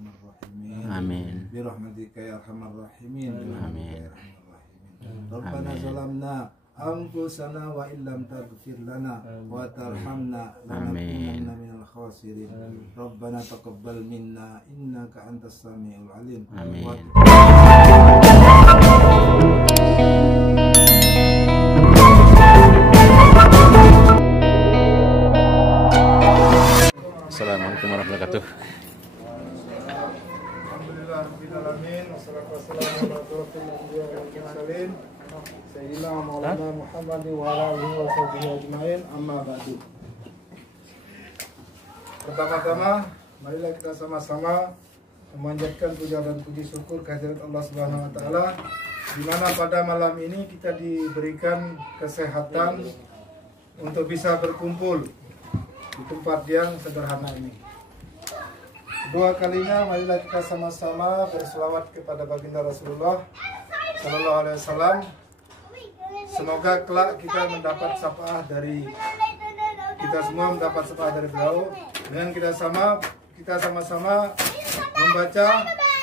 arhamar rahimin. Amin. Birahmatika ya arhamar rahimin. Amin. Rabbana zalamna anfusana wa illam taghfir lana wa tarhamna lanakunanna minal khasirin. Rabbana taqabbal minna innaka antas samiul alim. Amin. Assalamualaikum warahmatullahi wabarakatuh. Alhamdulillah rabbil alamin wassalatu wassalamu ala asyrofil anbiya'i wal mursalin sayyidina maulana Muhammadin wa ala alihi wa sahbihi ajmain, amma ba'du. Pertama-tama marilah kita sama-sama memanjatkan puja dan puji syukur kehadirat Allah Subhanahu wa taala, di mana pada malam ini kita diberikan kesehatan untuk bisa berkumpul di tempat yang sederhana ini. Dua kalinya marilah kita sama-sama berselawat kepada baginda Rasulullah Sallallahu Alaihi Wasallam. Semoga kelak kita mendapat syafaat dari kita semua, mendapat syafaat dari beliau. Dengan kita sama-sama membaca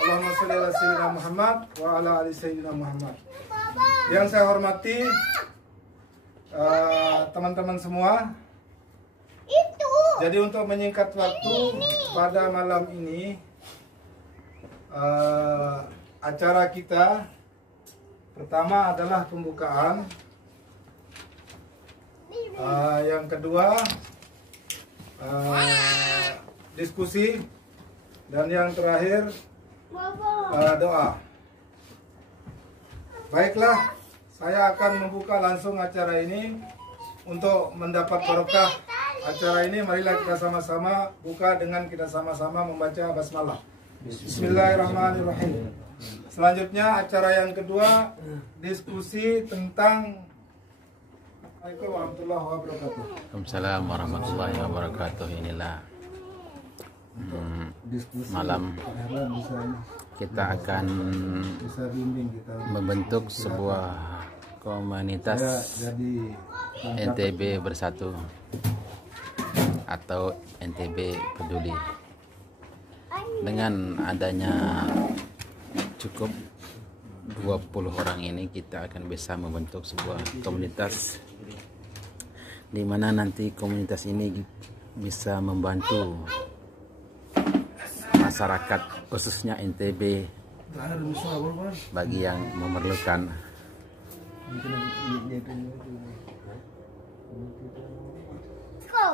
Allahumma sholli ala sayyidina Muhammad wa ala ali sayyidina Muhammad. Yang saya hormati teman-teman semua. Jadi untuk menyingkat waktu pada malam ini, acara kita pertama adalah pembukaan, yang kedua diskusi, dan yang terakhir doa. Baiklah, saya akan membuka langsung acara ini. Untuk mendapat barokah acara ini, marilah kita sama-sama buka dengan kita sama-sama membaca basmalah. Bismillahirrahmanirrahim. Selanjutnya acara yang kedua, diskusi tentang Assalamualaikum warahmatullahi wabarakatuh. Waalaikumsalam warahmatullahi wabarakatuh. Inilah malam kita akan membentuk sebuah komunitas NTB Bersatu atau NTB Peduli. Dengan adanya cukup 20 orang ini, kita akan bisa membentuk sebuah komunitas di mana nanti komunitas ini bisa membantu masyarakat khususnya NTB bagi yang memerlukan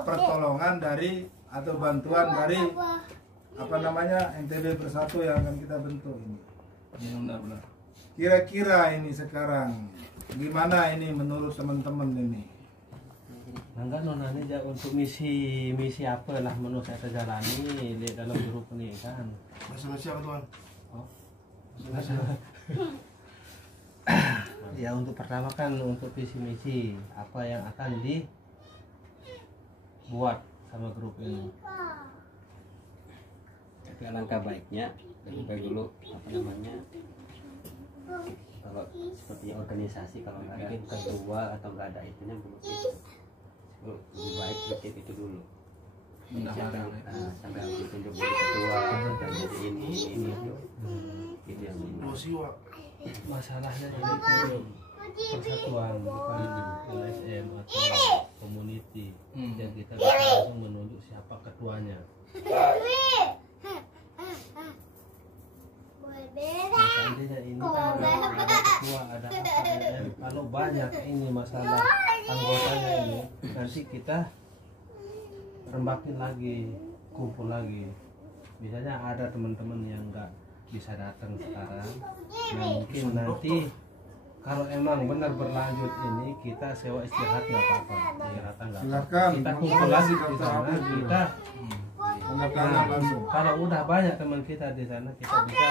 pertolongan dari atau bantuan dari NTB Bersatu yang akan kita bentuk ini. Kira-kira ini sekarang gimana ini menurut teman-teman ini? Enggak nonanya aja untuk misi apa lah menurut saya terjalani di dalam grup ini kan. Misi apa tuan? Oh. Ya untuk pertama kan untuk visi misi apa yang akan dibuat sama grup ini. Tapi alangkah baiknya lebih baik dulu kalau seperti organisasi, kalau nggak ada ketua atau nggak ada itunya belum lebih baik seperti itu dulu. Sampai ditunjuk jadi ketua dan jadi ini itu yang masalahnya jadi persatuan bukan LSM atau community yang kita bisa langsung menunjuk siapa ketuanya. Seandainya ini kan ada ketua, ada LSM, kalau banyak ini masalah anggotanya ini, nanti kita rembakin lagi, kumpul lagi. Misalnya ada teman-teman yang nggak bisa datang sekarang, nah mungkin nanti kalau emang benar berlanjut ini kita sewa istirahat nggak apa-apa, istirahat nggak apa-apa. Kita kumpul lagi di sana, kita kalau udah banyak teman kita di sana, kita bisa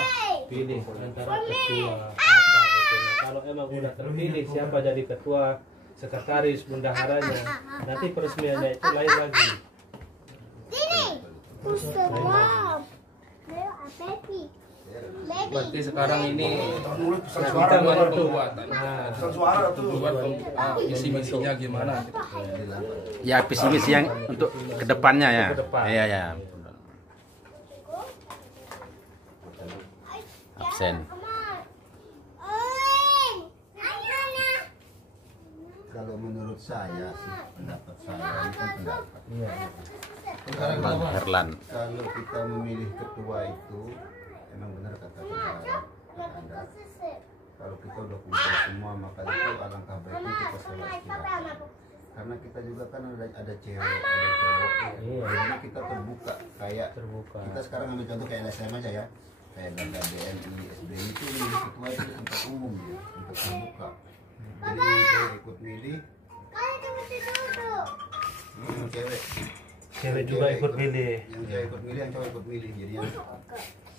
pilih antara ketua apa itu. Nah, kalau emang udah terpilih siapa jadi ketua, sekretaris, bendaharanya, nanti peresmiannya itu lain lagi. Berarti sekarang ini Suara buat misi-misinya gimana? ya visi-misi yang untuk kedepannya ya. Iya ya. absen. Kalau menurut saya sih, pendapat saya ini kan pendapat. Bang Herlan. Kalau kita memilih ketua itu, emang benar kata Anda. Kalau kita udah kumpul semua, maka itu alangkah baiknya kita sewa istirahat. Karena kita juga kan ada cewek, ada cowok. Jadi kita terbuka, kayak kita sekarang ambil contoh kayak LSM aja ya. Kayak Ganda BNI, SBI itu milih ketua itu tempat umum ya, untuk terbuka. Jadi yang ikut milih, Cewek juga ikut milih. Yang cewek ikut milih, yang cowok ikut milih. Jadi yang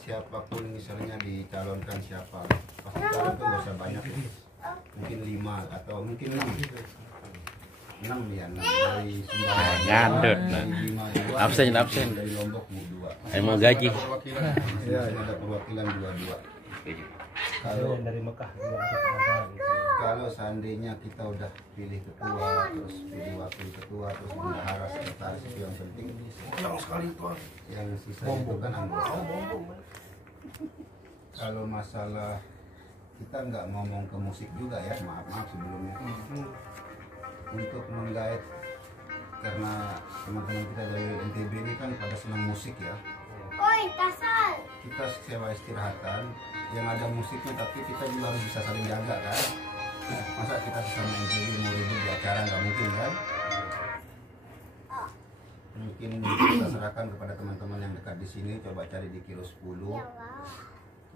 siapapun misalnya dicalonkan siapa, pasti calon itu nggak usah banyak ya. Mungkin 5 atau mungkin 6 ya, 6 dari Sumbawa, Ngandut, dari Bima 2, absen. dari Lombok 2. Mau gaji. Ada perwakilan 2. Kalau yang dari Mekah juga ada gitu. Kalau seandainya kita udah pilih ketua, terus pilih wakil ketua, terus bendahara, sekretaris, itu yang penting. Yang sisa itu kan anggota. Kalau masalah kita nggak ngomong ke musik juga ya, maaf sebelumnya. Untuk menggait, karena teman-teman kita dari NTB ini kan pada senang musik ya. Kita sewa istirahatan yang ada musiknya, tapi kita juga harus bisa saling jaga kan. Masa kita sesama NTB mau ribut di acara, nggak mungkin kan. Mungkin kita serahkan kepada teman-teman yang dekat di sini, coba cari di Kilo 10.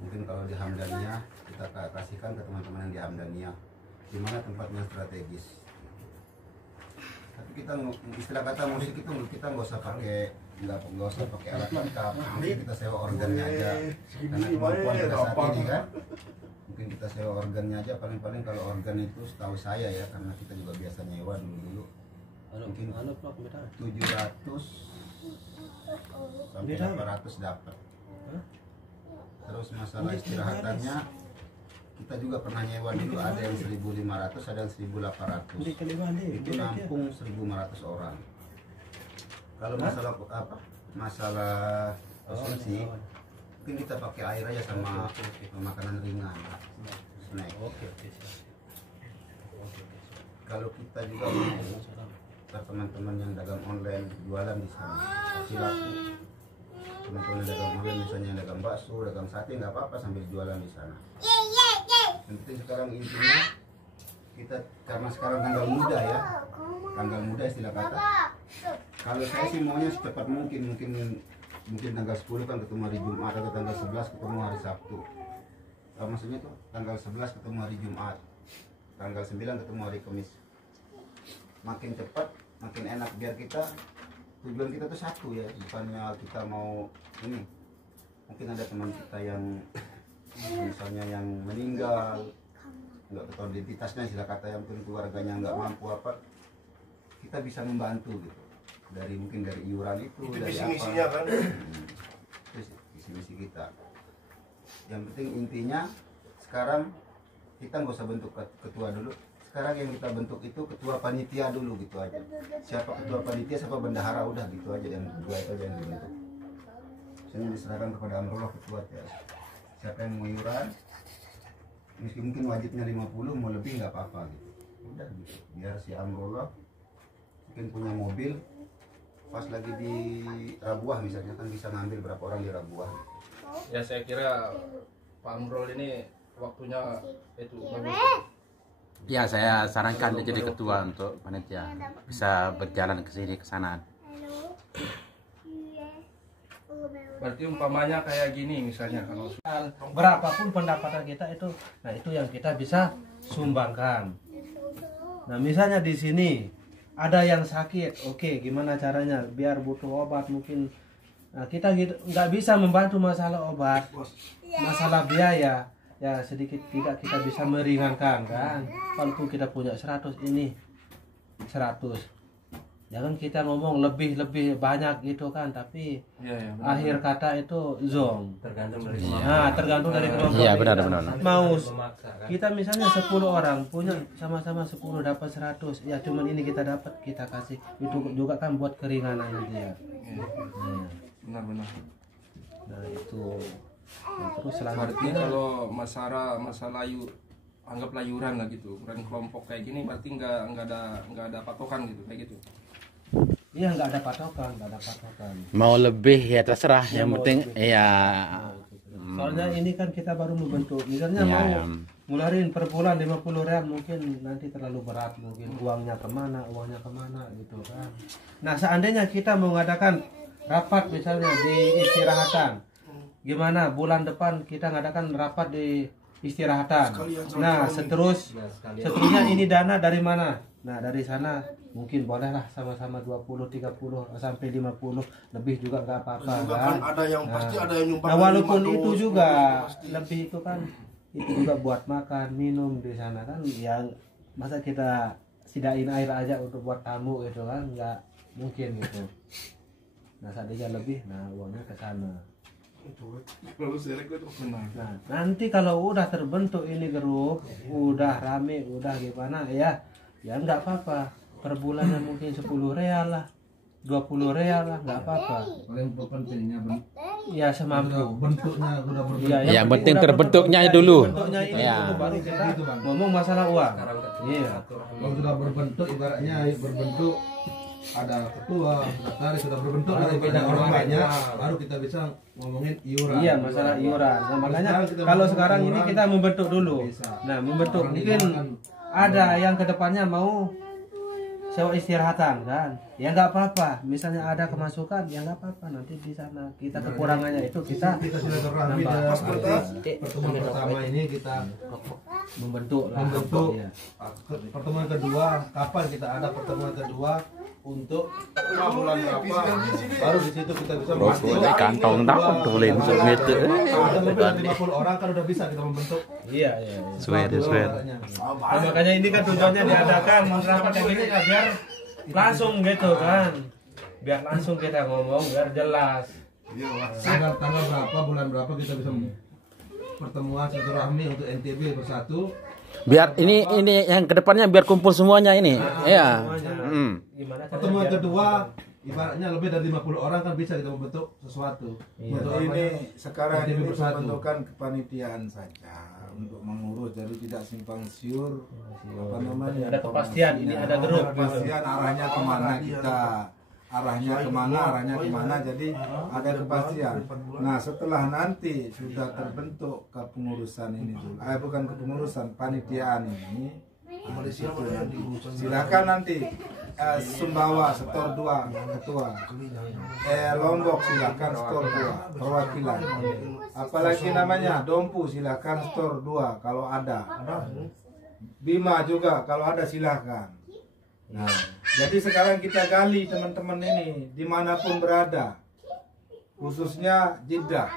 Mungkin kalau di Hamdania kita kasihkan ke teman-teman yang di Hamdania, di mana tempatnya strategis. Tapi kita istilah kata musik itu kita nggak usah pakai alat lengkap, mungkin kita sewa organnya aja karena kemampuan pada saat ini kan. Mungkin kita sewa organnya aja, paling kalau organ itu setahu saya ya, karena kita juga biasa nyewa dulu mungkin 700 sampai 800 dapat. Terus masalah istirahatannya kita juga pernah nyewa dulu, ada yang 1.500, ada yang 1.800. Itu nampung 1.500 orang. Kalau masalah konsumsi, mungkin kita pakai air aja sama makanan ringan, snack. Kalau kita juga mau teman-teman yang dagang online jualan di sana, kasih laku. Teman-teman yang dagang online misalnya yang dagang bakso, dagang sate, nggak apa-apa sambil jualan di sana. Yang penting sekarang intinya kita, karena sekarang tanggal muda ya, tanggal muda istilah kata. Kalau saya sih maunya secepat mungkin tanggal 10 kan ketemu hari Jumat, atau tanggal 11 ketemu hari Sabtu. Maksudnya tuh tanggal 11 ketemu hari Jumat, tanggal 9 ketemu hari Kamis. Makin cepat makin enak, biar kita tujuan kita tuh satu ya, bukannya kita mau ini. Mungkin ada teman kita yang misalnya yang meninggal, nggak ketahui identitasnya, istilah kata, yang mungkin keluarganya nggak mampu apa, kita bisa membantu gitu, mungkin dari iuran itu dari misi-misinya apa kan. Terus misi kita, yang penting intinya sekarang kita nggak usah bentuk ketua dulu. Sekarang yang kita bentuk itu ketua panitia dulu gitu aja. Siapa ketua panitia, siapa bendahara, udah gitu aja, yang dua itu aja yang dibentuk. Sini diserahkan kepada Amrullah ketua ya. Siapa yang mau iuran, mungkin wajibnya 50, mau lebih nggak apa-apa gitu. Udah gitu. Biar si Amrullah mungkin punya mobil, pas lagi di Rabuah misalnya kan bisa ngambil berapa orang di Rabuah. Ya saya kira Pak Amrul ini waktunya itu bagus. Ya, saya sarankan dia jadi ketua untuk panitia, bisa berjalan ke sini ke sana. Berarti umpamanya kayak gini misalnya, kalau Berapapun pendapatan kita itu, nah itu yang kita bisa sumbangkan. Nah misalnya di sini ada yang sakit, oke, gimana caranya biar butuh obat mungkin. Nah, kita gitu nggak bisa membantu masalah obat, masalah biaya. Ya sedikit tidak kita bisa meringankan kan. Walaupun kita punya 100, ini 100. Jangan kita ngomong lebih banyak gitu kan, tapi akhir kata itu zong. Tergantung dari Tergantung dari kelompok. Iya, benar. Mau kita misalnya 10 orang punya sama-sama 10 dapat 100. Ya cuman ini kita dapat, kita kasih. Itu juga kan buat keringanan dia. benar-benar. Nah itu Nah, terus Berarti selanjutnya kalau masalah anggap layuran lah gitu, ukuran kelompok kayak gini berarti nggak ada patokan gitu kayak gitu. iya nggak ada patokan. Mau lebih ya terserah, yang mau penting lebih. ya. Soalnya ini kan kita baru membentuk, misalnya Ya, mau ya. ngeluarin per bulan 50 real mungkin nanti terlalu berat, mungkin uangnya kemana gitu kan. Nah seandainya kita mau mengadakan rapat misalnya di istirahatan, gimana bulan depan kita ngadakan rapat di istirahatan. Nah seterusnya ini dana dari mana? Nah dari sana mungkin bolehlah sama-sama 20, 30 sampai 50, lebih juga nggak apa-apa kan. Ada yang pasti ada yang nyumbang. Nah walaupun itu juga lebih itu kan itu juga buat makan minum di sana kan, yang masa kita sidain air aja untuk buat tamu gitu kan, nggak mungkin gitu. Nah seandainya lebih, nah uangnya ke sana. Nah nanti kalau udah terbentuk ini grup, udah rame, udah gimana ya nggak apa-apa, per bulannya mungkin 10 real lah, 20 real lah, nggak apa-apa. Paling pentingnya Ya semampu. bentuknya udah berbentuk. Iya, Yang penting udah terbentuknya bentuk, dulu. Bentuknya ini Ya. dulu, baru kita Gitu, Bang. ngomong masalah uang. Iya. Kalau sudah berbentuk, ibaratnya berbentuk ada ketua, sekretaris, sudah berbentuk lah ibaratnya orang banyak, baru kita bisa ngomongin iuran. Iya, masalah iuran. Nah, makanya Sekarang kita kalau ngomong sekarang ini iuran, kita membentuk dulu. bisa. Nah, membentuk Orang mungkin kan ada yang kedepannya mau sewa istirahatan kan, ya nggak apa-apa. Misalnya ada kemasukan, ya nggak apa-apa. Nanti di sana kita kekurangannya itu kita silaturahmi nambah. dan pertemuan pertama ini kita Membentuk lah. membentuk. Iya. Pertemuan kedua, kapan kita ada pertemuan kedua untuk bulan berapa, baru di situ kita bisa Rokok di kantong tak pedulin gitu. ada lebih dari 50 orang kan udah bisa kita membentuk. Iya. Swear. Nah, makanya ini kan tujuannya diadakan rapat kayak gini kan, biar langsung gitu kan, biar langsung kita ngomong biar jelas. Tanggal berapa, bulan berapa kita bisa pertemuan silaturahmi untuk NTB bersatu. Biar ini yang kedepannya biar kumpul semuanya ini. Iya. Semuanya. Gimana caranya Pertemuan biar- kedua, ibaratnya lebih dari 50 orang kan bisa kita membentuk sesuatu. Iya. Untuk Ini sekarang NTB ini bersatu. pembentukan kepanitiaan saja untuk mengurus, jadi tidak simpang siur. Apa namanya? Ada kepastian, ini ada grup. Kepastian arahnya kemana kita, arahnya kemana, jadi ada kepastian. Nah setelah nanti sudah terbentuk kepengurusan ini dulu, bukan kepengurusan, panitiaan ini, silakan nanti Sumbawa setor 2 ketua, Lombok silakan setor 2 perwakilan, apalagi namanya Dompu silakan setor 2 kalau ada, Bima juga kalau ada silakan. Nah, jadi sekarang kita gali teman-teman ini dimanapun berada, khususnya Jeddah,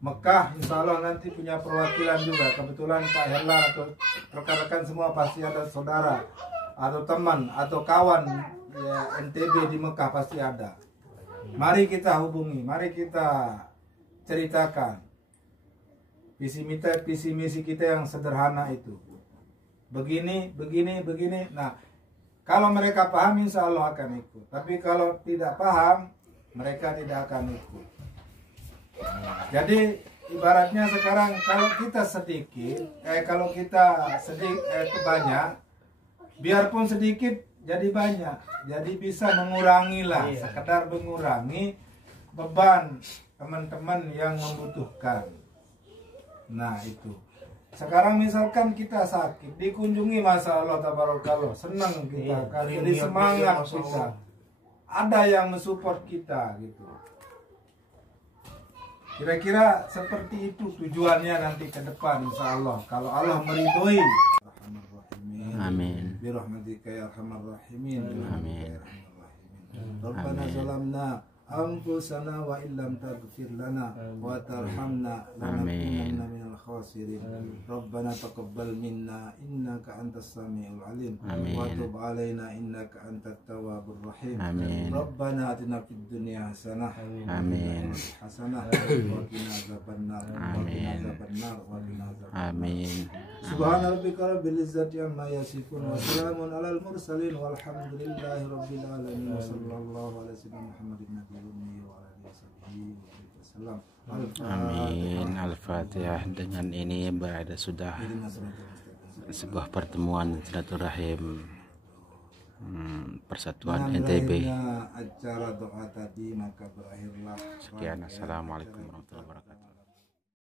Mekah, insya Allah nanti punya perwakilan juga. Kebetulan Pak Herlan atau rekan-rekan semua pasti ada saudara atau teman atau kawan ya, NTB di Mekah pasti ada. Mari kita hubungi, mari kita ceritakan visi misi kita yang sederhana itu. Begini. Nah, kalau mereka paham insya Allah akan ikut. Tapi kalau tidak paham, mereka tidak akan ikut. Jadi ibaratnya sekarang kalau kita sedikit, banyak, biarpun sedikit jadi banyak. Jadi bisa mengurangi lah, sekedar mengurangi beban teman-teman yang membutuhkan. Nah itu. Sekarang misalkan kita sakit, dikunjungi Masya Allah tabarakallah, senang kita, jadi semangat kita. Ada yang mensupport kita gitu. Kira-kira seperti itu tujuannya nanti ke depan Insya Allah. Kalau Allah meridhoi. Amin. Birahmatika ya arhamar rahimin. Amin. Rabbana zalamna anfusana wa illam taghfir lana wa tarhamna lanakunanna minal khasirin. Rabbana taqabbal minna innaka antas samiul alim wa tub alaina innaka antat tawwabur rahim. Rabbana atina fid dunya hasanah hasanah wa qina adzabannar wa qina adzabannar wa qina adzabannar. Subhana rabbika rabbil izzati amma yasifun wa salamun alal mursalin walhamdulillahi rabbil alamin. Wa sallallahu ala sayyidina Muhammadin nabiyyi wa ala alihi wa sahbihi wa sallam. wasallam. Amin. Al-Fatihah. Dengan ini berada sudah sebuah pertemuan silaturahim Persatuan NTB. Acara doa tadi maka berakhirlah. Sekian, assalamualaikum warahmatullahi wabarakatuh.